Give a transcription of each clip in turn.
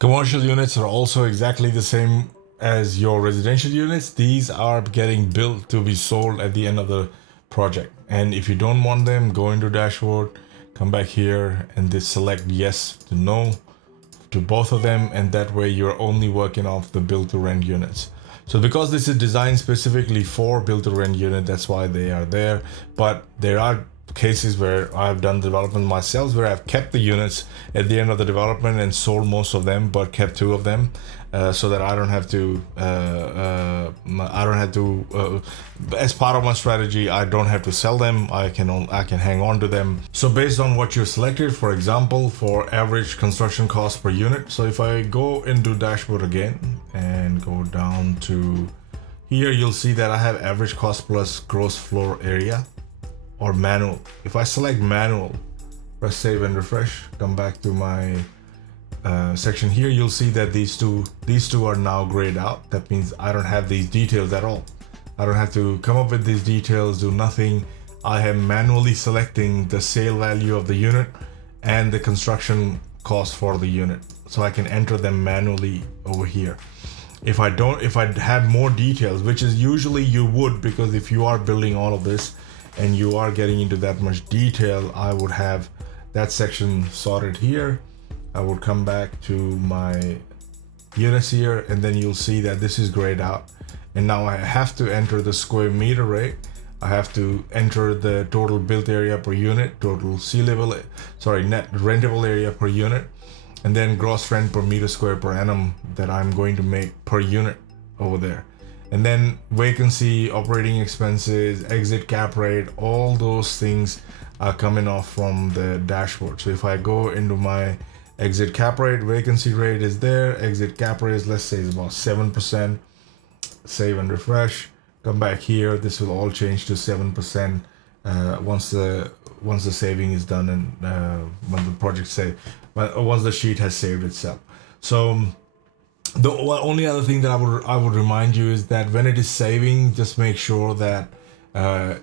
Commercial units are also exactly the same as your residential units. These are getting built to be sold at the end of the project. And if you don't want them, go into dashboard, come back here and just select yes to no to both of them, and that way you're only working off the build to rent units. So because this is designed specifically for build to rent unit, that's why they are there. But there are cases where I've done development myself where I've kept the units at the end of the development and sold most of them, but kept two of them, so that I don't have to as part of my strategy, I don't have to sell them. I can hang on to them. So based on what you selected, for example, for average construction cost per unit. So if I go into dashboard again and go down to here, you'll see that I have average cost plus gross floor area, or manual. If I select manual, press save and refresh, come back to my section here, you'll see that these two are now grayed out. That means I don't have these details at all. I don't have to come up with these details, do nothing. I am manually selecting the sale value of the unit and the construction cost for the unit, so I can enter them manually over here. If I had more details, which is usually you would, because if you are building all of this and you are getting into that much detail, I would have that section sorted here. I would come back to my units here, and then you'll see that this is grayed out. And now I have to enter the square meter rate. I have to enter the total built area per unit, total net rentable area per unit, and then gross rent per meter square per annum that I'm going to make per unit over there. And then vacancy, operating expenses, exit cap rate, all those things are coming off from the dashboard. So if I go into my exit cap rate, vacancy rate is there, exit cap rate is, let's say, is about 7%. Save and refresh, come back here, this will all change to 7% once the saving is done, and when the project once the sheet has saved itself. So the only other thing that I would remind you is that when it is saving, just make sure that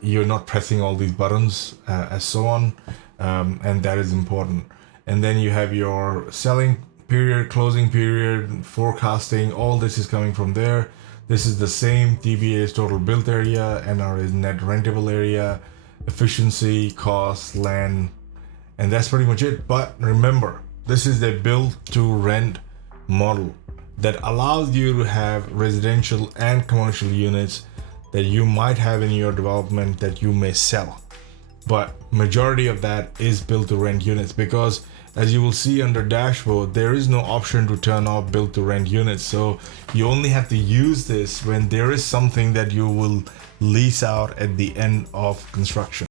you're not pressing all these buttons as so on, and that is important. And then you have your selling period, closing period, forecasting, all this is coming from there. This is the same. TBA is total built area, NR is net rentable area, efficiency, cost, land, and that's pretty much it. But remember, this is a build to rent model that allows you to have residential and commercial units that you might have in your development that you may sell. But majority of that is built to rent units, because as you will see under dashboard, there is no option to turn off built to rent units. So you only have to use this when there is something that you will lease out at the end of construction.